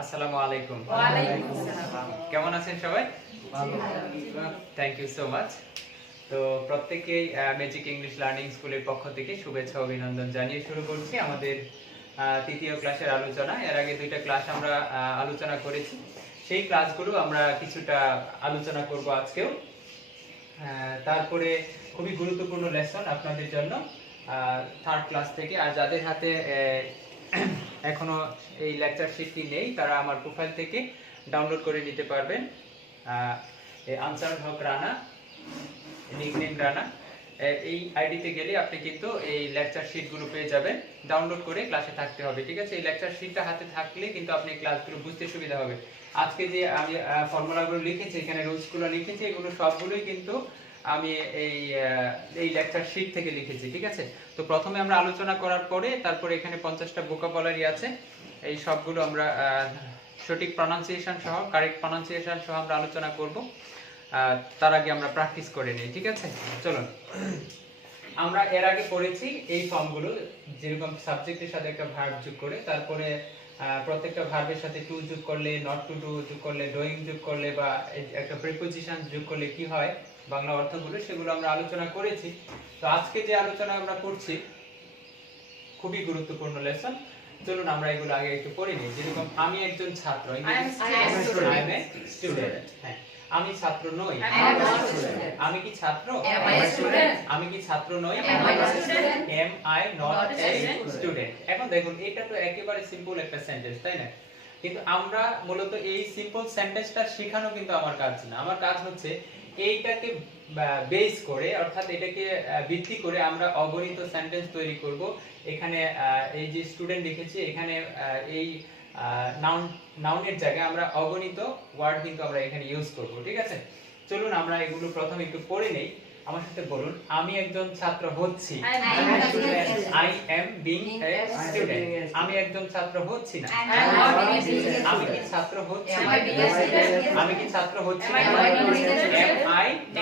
আসসালামু আলাইকুম। ওয়ালাইকুম আসসালাম। কেমন আছেন সবাই? ভালো। Thank you so much. তো প্রত্যেককেই ম্যাজিক ইংলিশ লার্নিং স্কুলের পক্ষ থেকে শুভেচ্ছা ও অভিনন্দন জানিয়ে শুরু করছি আমাদের তৃতীয় ক্লাসের আলোচনা। এর আগে দুইটা ক্লাস আমরা আলোচনা করেছি, সেই ক্লাসগুলো আমরা কিছুটা আলোচনা করব আজকেও। তারপরে খুবই গুরুত্বপূর্ণ লেসন আপনাদের জন্য থার্ড ক্লাস থেকে। আর যাদের হাতে এখনো এই লেকচার শিটটি নেই তারা আমার প্রোফাইল থেকে ডাউনলোড করে নিতে পারবেন। আনসার হক রানা, নিকনেম রানা, এই আইডিতে গেলে আপনি কিন্তু এই লেকচার শিটগুলো পেয়ে যাবেন। ডাউনলোড করে ক্লাসে থাকতে হবে, ঠিক আছে? এই লেকচার শিটটা হাতে থাকলে কিন্তু আপনি ক্লাসগুলো বুঝতে সুবিধা হবে। আজকে যে আমি ফর্মুলাগুলো লিখেছি, এখানে রুলসগুলো লিখেছি, এগুলো সবগুলোই কিন্তু আমি এই লেকচার শিট থেকে লিখেছি, ঠিক আছে? তো প্রথমে আমরা আলোচনা করার পরে তারপরে এখানে 50টা ভোকাবুলারি আছে, এই সবগুলো আমরা সঠিক প্রনাউন্সিয়েশন সহ, কারেক্ট প্রনাউন্সিয়েশন সহ আমরা আলোচনা করব। তার আগে আমরা প্র্যাকটিস করে নিই, ঠিক আছে? চলুন, আমরা এর আগে পড়েছি এই ফর্মগুলো, যেরকম সাবজেক্টের সাথে একটা ভার্ব যোগ করে, তারপরে প্রত্যেকটা ভার্বের সাথে টু যোগ করলে, নট টু ডু যোগ করলে, ডুইং যোগ করলে বা একটা প্রিপোজিশন যোগ করলে কি হয়, বাংলা অর্থগুলো, সেগুলো আমরা আলোচনা করেছি। তো আজকে যে আলোচনা আমরা করছি খুবই গুরুত্বপূর্ণ লেসন। চলুন আমরা এগুলো আগে একটু পড়ে নিই। যেরকম আমি একজন ছাত্র, হ্যাঁ, আমি ছাত্র নই। আমি কি ছাত্র? আমি কি ছাত্র নই? am I not a student? এখন দেখুন, এটা তো একেবারে সিম্পল একটা সেন্টেন্স, তাই না? কিন্তু আমরা মূলত এই সিম্পল সেন্টেন্সটা শেখানো কিন্তু আমার কাজ না। আমার কাজ হচ্ছে এইটাকে বেস করে, অর্থাৎ এটাকে ভিত্তি করে আমরা অগণিত সেন্টেন্স তৈরি করব। এখানে এই যে স্টুডেন্ট লিখেছি, এখানে এই নাউনের জায়গায় আমরা অগণিত ওয়ার্ড কিন্তু আমরা এখানে ইউজ করব, ঠিক আছে? চলুন আমরা এগুলো প্রথমে একটু পড়ে নেই। আমার সাথে বলুন, আমি একজন ছাত্র হচ্ছি। I am being a student. আমি একজন ছাত্র হচ্ছি না। আমি কি ছাত্র হচ্ছি? আমি কি ছাত্র হচ্ছি না?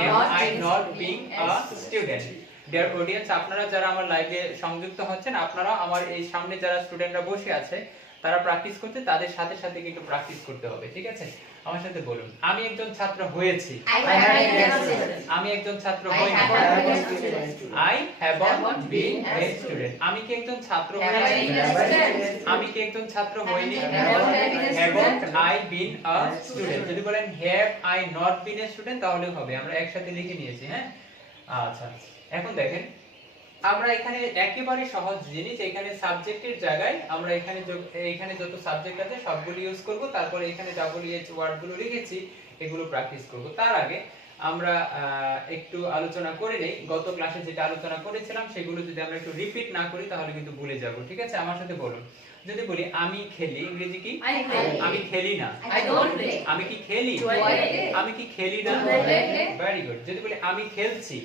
Am I not being a student? Dear audience, আপনারা যারা আমার লাইভে সংযুক্ত হচ্ছেন, আপনারা আমার এই সামনে যারা স্টুডেন্টরা বসে আছে তারা প্র্যাকটিস করতে, তাদের সাথে সাথে কিন্তু প্র্যাকটিস করতে হবে, ঠিক আছে? আমার সাথে বলুন, আমি একজন ছাত্র হয়েছি। আমি একজন ছাত্র হইনি। I haven't been a student. আমি কি একজন ছাত্র হয়েছি? আমি কি একজন ছাত্র হইনি? Haven't I been a student? যদি বলেন have I not been a student তাহলে হবে, আমরা একসাথে লিখে নিয়েছি, হ্যাঁ? আচ্ছা, এখন দেখেন, আমরা এখানে একেবারে সহজ জিনিস, এখানে সাবজেক্টের জায়গায় আমরা এখানে যত সাবজেক্ট আছে সবগুলো ইউজ করব। তারপরে এখানে WH ওয়ার্ডগুলো লিখেছি, এগুলো প্র্যাকটিস করব। তার আগে আমরা একটু আলোচনা করে নেই। গত ক্লাসে যেটা আলোচনা করেছিলাম সেগুলো যদি আমরা একটু রিপিট না করি তাহলে কিন্তু ভুলে যাব, ঠিক আছে? আমার সাথে বলুন, যদি বলি আমি খেলি, ইংরেজি কি? আমি খেলি না। আমি কি খেলি? আমি কি খেলি না? Very good. যদি বলি আমি খেলছি,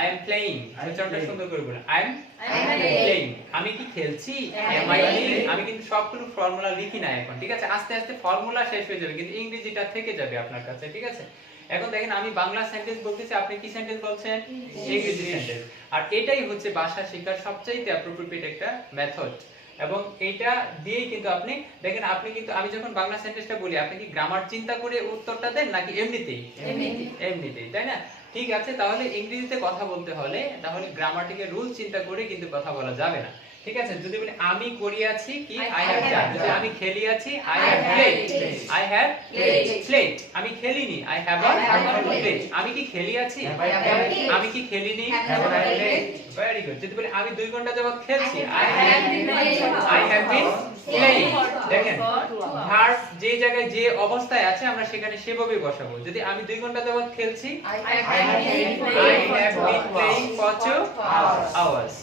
I am playing। উচ্চারণটা সুন্দর করে বলুন, I am playing। আমি কি খেলছি? Am I playing? আমি কিন্তু সবগুলো ফর্মুলা লিখি না এখন, ঠিক আছে? আস্তে আস্তে ফর্মুলা শেষ হয়ে যাবে, কিন্তু ইংরেজিটা থেকে যাবে আপনার কাছে, ঠিক আছে? এখন দেখেন, আমি বাংলা সেন্টেন্স বলতেছি, আপনি কি সেন্টেন্স বলছেন? ইংরেজি সেন্টেন্স। আর এটাই হচ্ছে ভাষা শেখার সবচেয়ে অ্যাপ্রোপ্রিয়েট একটা মেথড। এবং এটা দিয়েই কিন্তু আপনি দেখেন, আপনি কিন্তু আমি যখন বাংলা সেন্টেন্সটা বলি, আপনি কি গ্রামার চিন্তা করে উত্তরটা দেন নাকি এমনিতেই? এমনিতেই, তাই না? ঠিক আছে, তাহলে ইংরেজিতে কথা বলতে হলে তাহলে গ্রামাটিক্যাল রুল চিন্তা করে কিন্তু কথা বলা যাবে না, ঠিক আছে? যদি বলি আমি করিয়াছি কি, I have done। যদি আমি খেলিয়াছি, I have played। I have played। আমি খেলিনি, I haven't played। আমি কি খেলিয়াছি? আমি কি খেলিনি? Very good. যদি বলি আমি 2 ঘন্টা যাবত খেলছি, I have been playing। দেখেন, ভার্ব যে জায়গায় যে অবস্থায় আছে আমরা সেখানে সেভাবে বসাবো। যদি আমি 2 ঘন্টা যাবত খেলছি, I have been playing for 2 hours।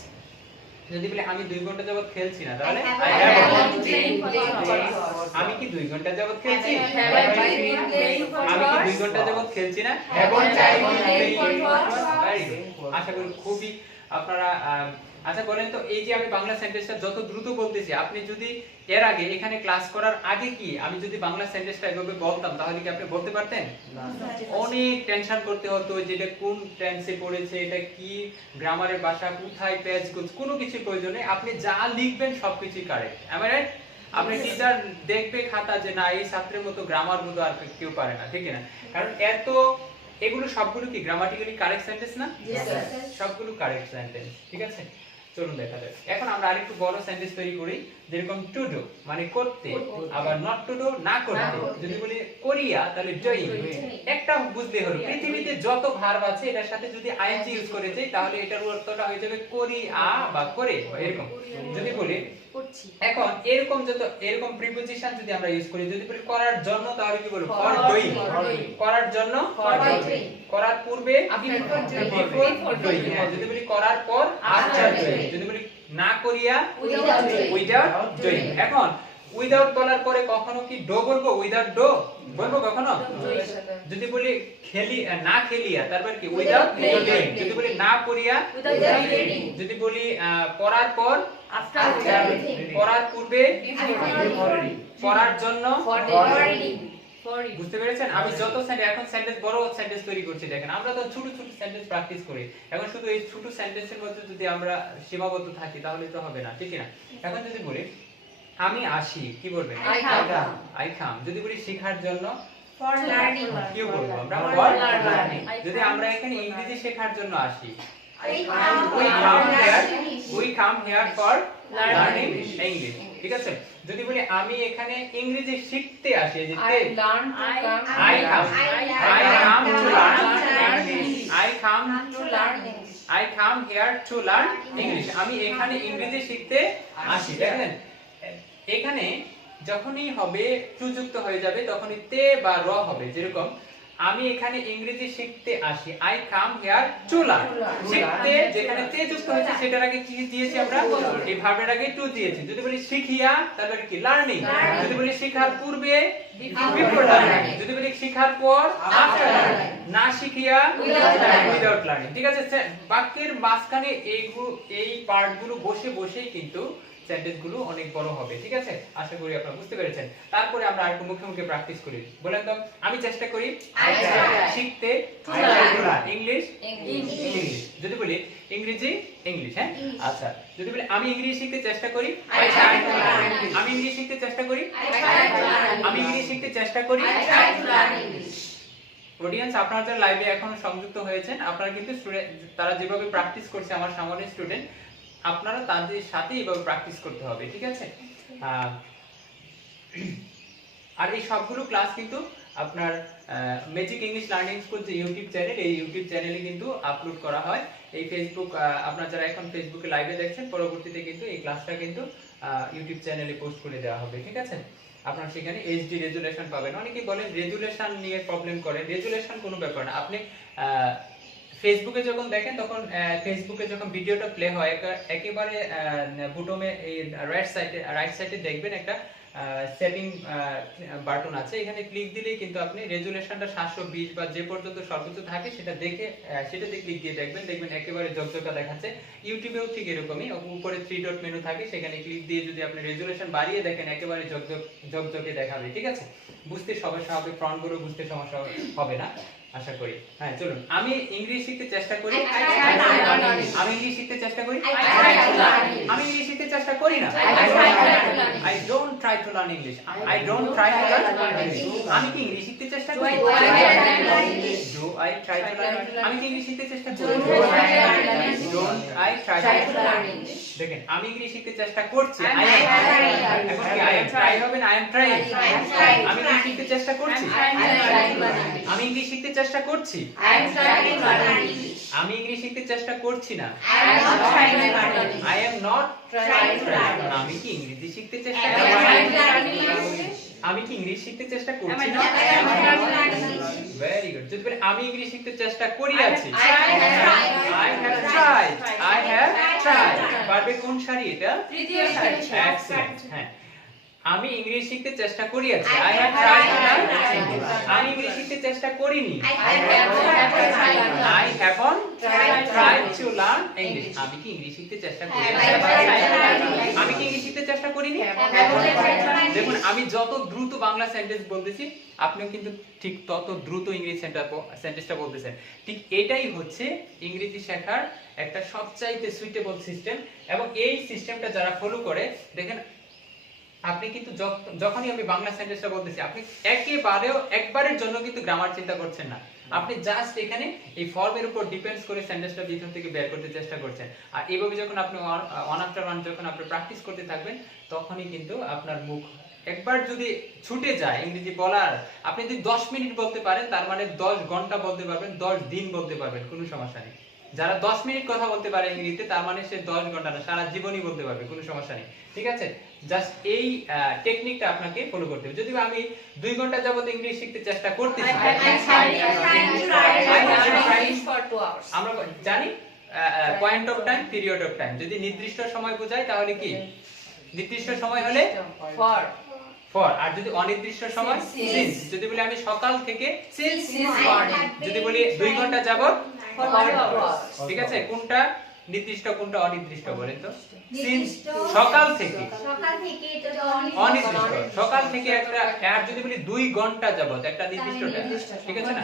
যদি বলি আমি 2 ঘন্টা যাবত খেলছি না, তাহলে আমি কি 2 ঘন্টা যাবত খেলছি? আমি কি 2 ঘন্টা যাবত খেলছি না? Very good. আশা করি খুবই আপনারা আচ্ছা বলেন তো, এই যে আমি বাংলা সেন্টেন্সটা যত দ্রুত বলতেছি, আপনি যদি এর আগে এখানে ক্লাস করার আগে কি আমি যদি বাংলা সেন্টেন্সটা এভাবে বলতাম তাহলে কি আপনি বলতে পারতেন? অনেক টেনশন করতে হতো যে এটা কোন টেন্সে পড়েছে, এটা কি গ্রামারের ভাষা, কোথায় পেজ, কোনো কিছু প্রয়োজন নেই। আপনি যা লিখবেন সবকিছু কারেক্ট। M I right? আপনি তাহলে টিচার দেখবে খাতা যে না এই ছাত্রের মতো গ্রামার মতো আর কেউ পারে না, ঠিক না? কারণ এত এগুলো সবগুলো কি গ্রামাটিক্যালি কারেক্ট সেন্টেন্স না? সবগুলো কারেক্ট সেন্টেন্স, ঠিক আছে? চলুন দেখা যাক। এখন আমরা আরেকটু বড় সেন্টেন্স তৈরি করি, যেরকম টু ডু মানে করতে, আবার নট টু ডু না করতে। যদি বলি করিয়া তাহলে ডুইং। একটা বুঝতে হলো পৃথিবীতে যত ভার্ব আছে এটার সাথে যদি আইএনজি ইউজ করে যাই তাহলে এটার অর্থটা হয়ে যাবে করিয়া বা করে এরকম। যদি বলি এখন এরকম যত এরকম প্রিপোজিশন যদি আমরা ইউজ করি, যদি বলি করার জন্য তাহলে কি বলবো ফর ডুইং। করার জন্য ফর ডুইং, করার পূর্বে বিফোর ডুইং। যদি বলি করার পর আফটার ডুইং। যদি বলি না করিয়া উইদাউট ডুইং। এখন উইদাউট বলার পরে কখনো কি ডো বলবো? উইদাউট ডো বলবো কখনো? যদি বলি খেলি না খেলিয়া তারপর কি উইদাউট ডুইং। যদি বলি না পড়িয়া যদি বলি পড়ার পর আফটার পড়ার পূর্বে পড়ার জন্য বুঝতে পেরেছেন? আমি যত এখন সেন্টেন্স বড় সেন্টেন্স তৈরি করছি দেখেন। আমরা তো ছোট ছোট সেন্টেন্স প্র্যাকটিস করি, এখন শুধু এই ছোট সেন্টেন্সের মধ্যে যদি আমরা সীমাবদ্ধ থাকি তাহলে তো হবে না, ঠিক না? এখন যদি বলি আমি আসি, কি বলবেন? I come. যদি বলি শেখার জন্য ফর লার্নিং, কি বলবো আমরা? For learning. যদি আমরা এখানে ইংরেজি শেখার জন্য আসি, we come here for learning English, ঠিক আছে? যদি বলি আমি এখানে ইংরেজি শিখতে আসি, যে I come here to learn English। আমি এখানে ইংরেজি শিখতে আসি। দেখেন এখানে যখনই হবে টু যুক্ত হয়ে যাবে তখনই তে বা র হবে। যেরকম আমি এখানে ইংরেজি শিখতে আসি, I come here to learn। শিখতে যেখানে তে যুক্ত হয়েছে সেটার আগে কি দিয়েছি আমরা? এই ভার্বের আগে টু দিয়েছি। যদি বলি শিখিয়া তাহলে কি লার্নিং। যদি বলি শিখার পূর্বে বিফোর লার্নিং। যদি বলি শিখার পর আফটার লার্নিং। না শিখিয়া উইদাউট লার্নিং, ঠিক আছে? বাক্যের মাঝখানে এই পার্টগুলো বসে বসেই কিন্তু সেন্টেন্স গুলো অনেক বড় হবে, ঠিক আছে? আশা করি আপনারা বুঝতে পেরেছেন। তারপরে আমরা আরেকটু মুখে মুখে প্র্যাকটিস করি। বলেন তো, আমি চেষ্টা করি শিখতে ইংলিশ। যদি বলি ইংরেজি ইংলিশ, হ্যাঁ আচ্ছা। যদি বলি আমি ইংরেজি শিখতে চেষ্টা করি, আমি ইংরেজি শিখতে চেষ্টা করি, আমি ইংরেজি শিখতে চেষ্টা করি। অডিয়েন্স আপনারা যারা লাইভে এখন সংযুক্ত হয়েছেন, আপনারা কিন্তু তারা যেভাবে প্র্যাকটিস করছে আমার সামনে স্টুডেন্ট, আপনারা তাদের সাথে এইভাবে প্র্যাকটিস করতে হবে, ঠিক আছে? আর এই সবগুলো ক্লাস কিন্তু আপনার ম্যাজিক ইংলিশ লার্নিং স্কুল যে ইউটিউব চ্যানেল, এই ইউটিউব চ্যানেলে কিন্তু আপলোড করা হয়। এই ফেসবুক আপনারা যারা এখন ফেসবুকে লাইভে দেখছেন, পরবর্তীতে কিন্তু এই ক্লাসটা কিন্তু ইউটিউব চ্যানেলে পোস্ট করে দেওয়া হবে, ঠিক আছে? আপনারা সেখানে এইচডি রেজুলেশন পাবেন। অনেকেই বলেন রেজুলেশন নিয়ে প্রবলেম করেন। রেজুলেশন কোনো ব্যাপার না। আপনি ফেসবুকে যখন দেখেন তখন ফেসবুকে যখন ভিডিওটা প্লে হয় একেবারে বুটমে এই রাইট সাইডে দেখবেন একটা সেটিং বাটন আছে। এখানে ক্লিক দিলেই কিন্তু আপনি রেজুলেশনটা 720 বা যে পর্যন্ত সর্বোচ্চ থাকে সেটা দেখে সেটাতে ক্লিক দিয়ে দেখবেন একেবারে ঝকঝকা দেখাচ্ছে। ইউটিউবেও ঠিক এরকমই উপরে 3 ডট মেনু থাকে, সেখানে ক্লিক দিয়ে যদি আপনি রেজুলেশন বাড়িয়ে দেখেন একেবারে ঝকঝকে দেখাবে, ঠিক আছে? বুঝতে সমস্যা হবে, ফ্রন্ট গুলো বুঝতে সমস্যা হবে না আশা করি। হ্যাঁ চলুন, আমি ইংরেজি শিখতে চেষ্টা করি, আমি ইংরেজি শিখতে চেষ্টা করি, আমি ইংরেজি শিখতে চেষ্টা করি না, I don't try to learn English, I don't try to learn English। আমি কি ইংরেজি শিখতে চেষ্টা করি? Do I try to learn? আমি কি ইংরেজি শিখতে চেষ্টা করি? Don't I try to learn English? দেখেন আমি ইংরেজি শিখতে চেষ্টা করছি, I am। এখন কি I am try হবে না I am trying? আমি ইংরেজি শিখতে চেষ্টা করছি, আমি ইংরেজি শিখতে চেষ্টা করছি, আমি ইংরেজি শিখতে চেষ্টা করছি না, I am not trying to learn। আমি কি ইংরেজি শিখতে চেষ্টা করছি, আমি কি ইংরেজি শিখতে চেষ্টা করছি না, ভেরি গুড। যদি বলি আমি ইংরেজি শিখতে চেষ্টা করি আছি, I have tried, I have tried। পারবে কোন সারি এটা? তৃতীয় সারি। এক্সেলেন্ট। হ্যাঁ, আমি ইংরেজি শিখতে চেষ্টা করি আছি, I have tried to learn English। আমি ইংরেজি শিখতে চেষ্টা করিনি, I haven't tried to learn English। আমি কি ইংরেজি শিখতে চেষ্টা করি, আমি কি ইংরেজি শিখতে চেষ্টা করিনি? দেখুন আমি যত দ্রুত বাংলা সেন্টেন্স বলতেছি আপনিও কিন্তু ঠিক তত দ্রুত ইংরেজি সেন্টেন্সটা বলতেছেন। ঠিক এটাই হচ্ছে ইংরেজি শেখার একটা সবচাইতে সুইটেবল সিস্টেম। এবং এই সিস্টেমটা যারা ফলো করে দেখেন আপনি কিন্তু যখনই আমি বাংলা সেন্টেন্সটা বলতেছি আপনি একবারের জন্য কিন্তু গ্রামার চিন্তা করছেন না, আপনি জাস্ট এখানে এই ফর্মের উপর ডিপেন্ডস করে সেন্টেন্সটা ভিতর থেকে বের করতে চেষ্টা করছেন। আর এইভাবে যখন আপনি ওয়ান আফটার ওয়ান যখন আপনি প্র্যাকটিস করতে থাকবেন তখনই কিন্তু আপনার মুখ একবার যদি ছুটে যায় ইংরেজি বলার, আপনি যদি 10 মিনিট বলতে পারেন তার মানে 10 ঘন্টা বলতে পারবেন, 10 দিন বলতে পারবেন, কোনো সমস্যা নেই। যারা 10 মিনিট কথা বলতে পারে ইংরেজিতে তার মানে সে 10 ঘন্টা না সারা জীবনই বলতে পারবে, কোনো সমস্যা নেই। ঠিক আছে, জাস্ট এই টেকনিকটা আপনাকে ফলো করতে হবে। যদি আমি 2 ঘন্টা যাবত ইংলিশ শিখতে চেষ্টা করতেছি, আমরা জানি point of time, period of time, যদি নির্দিষ্ট সময় বোঝায় তাহলে কি নির্দিষ্ট সময় হলে ফর, আর যদি অনির্দিষ্ট সময় সিন্স, যদি বলি আমি সকাল থেকে সিন্স মর্নিং, যদি বলি 2 ঘন্টা যাবত ঠিক আছে, কোনটা নির্দিষ্ট কোনটা অনির্দিষ্ট বলেন তো? সিন্স সকাল থেকে অনির্দিষ্ট, সকাল থেকে একটা, আর যদি বলি 2 ঘন্টা যাবত একটা নির্দিষ্ট টাইম, ঠিক আছে না?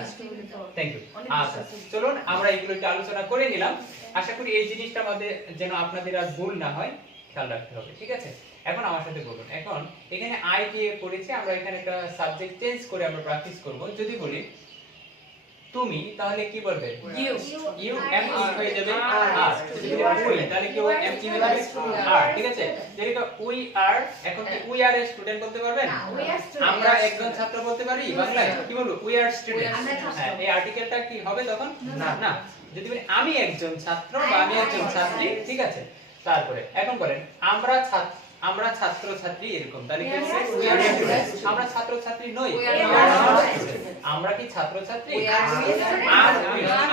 Thank you. আচ্ছা চলুন আমরা এগুলো একটু আলোচনা করে নিলাম। আশা করি এই জিনিসটা আমাদের যেন আপনাদের আর ভুল না হয় খেয়াল রাখতে হবে, ঠিক আছে? এখন আমার সাথে বলুন, এখন এখানে আই দিয়ে পড়েছে, আমরা এখানে একটা সাবজেক্ট চেঞ্জ করে আমরা প্র্যাকটিস করব। যদি বলি তুমি তাহলে কি বলবে? ইউ এম ই হয়ে যাবে আর, যদি উই তাহলে কি এম ই হয়ে যাবে আর, ঠিক আছে? যেটা উই আর, এখন কি উই আর এ স্টুডেন্ট বলতে পারবেন? আমরা একজন ছাত্র বলতে পারি বাংলায়, কি বলবো? We are student. হ্যাঁ, এই আর্টিকেলটা কি হবে তখন? না। যদি বলি আমি একজন ছাত্র বা আমি একজন ছাত্রী, ঠিক আছে? তারপরে এখন বলেন আমরা ছাত্র ছাত্রী, এরকম তাহলে কি হবে? আমরা ছাত্র ছাত্রী নই, আমরা কি ছাত্র ছাত্রী?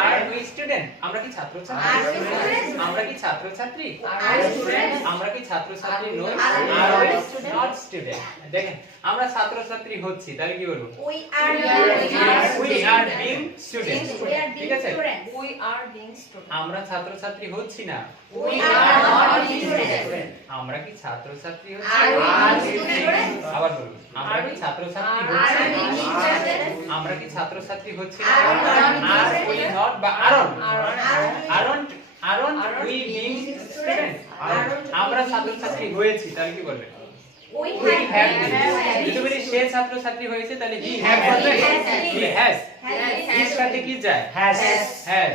আর উই স্টুডেন্ট, আমরা কি ছাত্র ছাত্রী? আমরা কি ছাত্র ছাত্রী? আমরা কি ছাত্র ছাত্রী নই? Are not student. দেখেন আমরা ছাত্র ছাত্রী হচ্ছি, তাহলে কি বলবো? উই আর বিং স্টুডেন্ট, ঠিক আছে? We are being student. আমরা ছাত্র ছাত্রী হচ্ছি না, উই আর নট স্টুডেন্ট। আমরা কি ছাত্র ছাত্রী হচ্ছি? আবার বলুন, আমরা কি ছাত্র ছাত্রী হচ্ছি? আমরা কি ছাত্র ছাত্রী হচ্ছি? আর উই নট বা আরন্ট উই বিং স্টুডেন্ট। আমরা ছাত্র ছাত্রী হয়েছি, তাহলে কি বলবেন? We have been. যদি বলি সে ছাত্র ছাত্রী হয়েছে তাহলে হি হ্যাভ বলবে, হি হ্যাজ। এর সাথে কি যায়? হ্যাজ।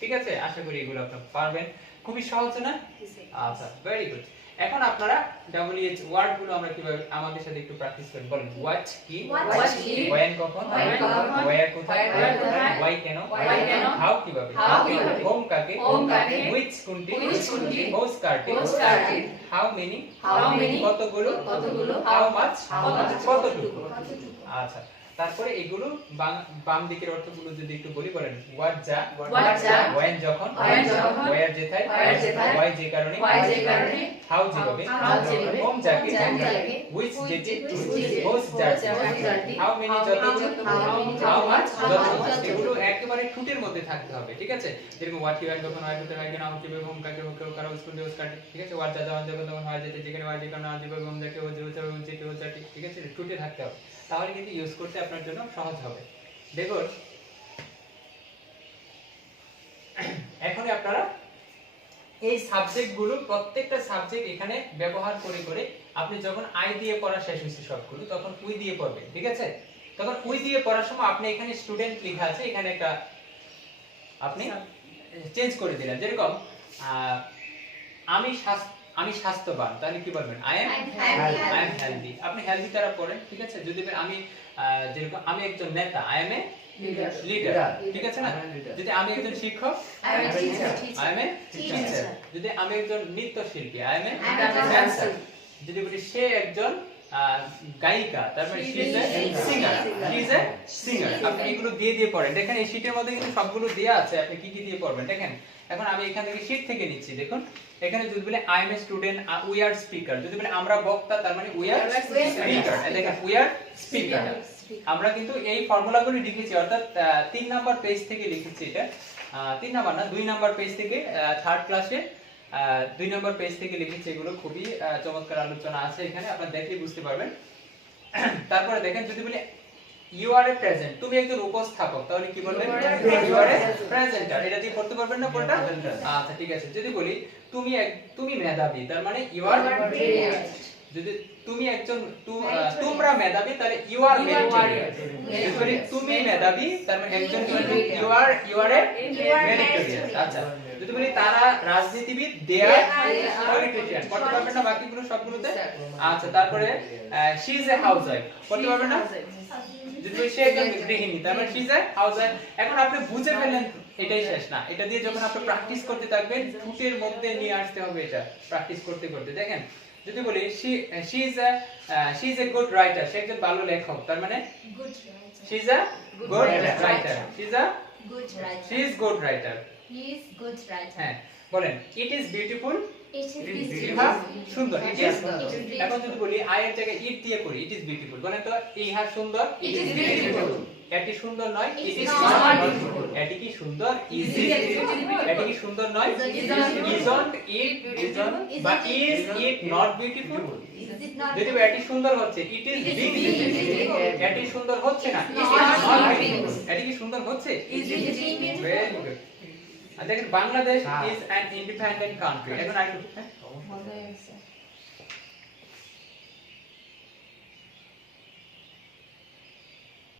ঠিক আছে, আশা করি এগুলো আপনারা পারবেন। খুবই সহজ না? আচ্ছা, ভেরি গুড। এখন আপনারা WH ওয়ার্ড গুলো আমরা কিভাবে আমাদের সাথে একটু প্র্যাকটিস করেন। বলেন হোয়াট কি, when কখন, where কোথায়, why কেন, how কিভাবে, whom কাকে, which কোনটি, whose কাকে, how many কতগুলো, how much কতটুকু। আচ্ছা, তারপরে এগুলো বাম দিকের অর্থগুলো যদি একটু বলি, বলেন হোয়াট যা, when যখন, where যেথায়, why যে কারণে, how যেভাবে, whom যাকে, which যেটি, whose যাকে, how many যতগুলো, how much যতগুলো। এগুলো একেবারে ঠুটের মধ্যে থাকতে হবে, ঠিক আছে? যেরকম হোয়াট কি, when কখন, why কোথায়, why কেন, how কিভাবে, whom কাকে, কারো স্কুল দিয়ে কাটে, ঠিক আছে? হোয়াট যা যখন তখন, হয় যেতে যেখানে, why যে কারণে, how যেভাবে, whom যাকে, ও যেতে ও যাকে, ঠিক আছে? ঠুটে থাকতে হবে, তাহলে কিন্তু ইউজ করতে আপনার জন্য সহজ হবে। দেখুন এখন আপনারা এই সাবজেক্ট গুলো, প্রত্যেকটা সাবজেক্ট এখানে ব্যবহার করে করে আপনি যখন আই দিয়ে পড়া শেষ হয়েছে সবগুলো, তখন উই দিয়ে পড়বেন, ঠিক আছে? তখন উই দিয়ে পড়ার সময় আপনি এখানে স্টুডেন্ট লেখা আছে, এখানে একটা আপনি চেঞ্জ করে দিলেন। যেরকম আমি স্বাস্থ্যবান, তাহলে কি বলবেন? I am healthy. আপনি হেলদি দ্বারা পড়েন, ঠিক আছে? যদি আমি যেরকম আমি একজন নেতা, আই এম এ লিডার, ঠিক আছে না? যদি আমি একজন শিক্ষক, আই এম এ টিচার। যদি আমি একজন নৃত্যশিল্পী, আই এম এ ড্যান্সার। যদি বলি সে একজন গায়িকা, তার মানে শি ইজ এ সিঙ্গার। আপনি এগুলো দিয়ে পড়েন। দেখেন এই শীটের মধ্যে কিন্তু সবগুলো দেয়া আছে, আপনি কি কি দিয়ে পড়বেন দেখেন। এখন আমি এখান থেকে শীট থেকে নিচ্ছি। দেখুন এখানে যদি বলে I M a student, we are speaker. যদি বলে আমরা বক্তা, তার মানে উই আর স্পিকার। দেখেন উই আর স্পিকার। আমরা কিন্তু এই ফর্মুলাগুলো লিখেছি, অর্থাৎ 3 নাম্বার পেজ থেকে লিখেছি। এটা 3 নাম্বার না, 2 নাম্বার পেজ থেকে, থার্ড ক্লাসে 2 নাম্বার পেজ থেকে লিখেছি। এগুলো খুবই চমৎকার আলোচনা আছে এখানে, আপনারা দেখলেই বুঝতে পারবেন। তারপরে দেখেন যদি বলি ইউ আর এ প্রেজেন্ট, তুমি একজন উপস্থাপক, তাহলে কি বলবেন? You are a presenter. এটা দিয়ে পড়তে পারবেন না পুরোটা? আচ্ছা ঠিক আছে। যদি বলি তুমি মেধাবী, তার মানে ইউ আর যদি তুমি একজন তোমরা মেধাবী তাহলে ইউ আর মেরিটোরিয়াস। যদি বলি তুমি মেধাবী তার মানে একজন ইউ আর এ মেরিটোরিয়াস। আচ্ছা যদি বলি তারা রাজনীতিবিদ দে আর পলিটিশিয়ান, করতে পারবেন না বাকিগুলো সবগুলোতে? আচ্ছা তারপরে শি ইজ এ হাউসওয়াইফ, করতে পারবেন না? যদি বলি সে একজন গৃহিণী তার মানে শি ইজ এ হাউসওয়াইফ। এখন আপনি বুঝে ফেললেন, এটাই শেষ না। এটা দিয়ে যখন আপনি প্র্যাকটিস করতে থাকবেন ঠোঁটের মধ্যে নিয়ে আসতে হবে এটা প্র্যাকটিস করতে করতে। দেখেন যদি বলি she is a good writer, সে একজন ভালো লেখক তার মানে Good she is a good writer, she is good writer. He is good writer. হ্যাঁ বলেন it is beautiful, It is ইহা সুন্দর। It is beautiful. এখন যদি বলি আই এর জায়গায় ইট দিয়ে করি ইট ইজ বিউটিফুল, বলেন তো ইহা সুন্দর, It is beautiful. এটি সুন্দর নয়, It it is is not not beautiful. এটি কি সুন্দর, is It it is beautiful. এটি কি সুন্দর নয়, ইজন্ট ইট বা is it not beautiful. Is it not যদি এটি সুন্দর হচ্ছে ইট ইজ বিউটিফুল, এটি সুন্দর হচ্ছে না, It is not beautiful. এটি কি সুন্দর হচ্ছে, Is it beautiful? Very good. আর দেখেন Bangladesh is an independent country. এখন আরেকটু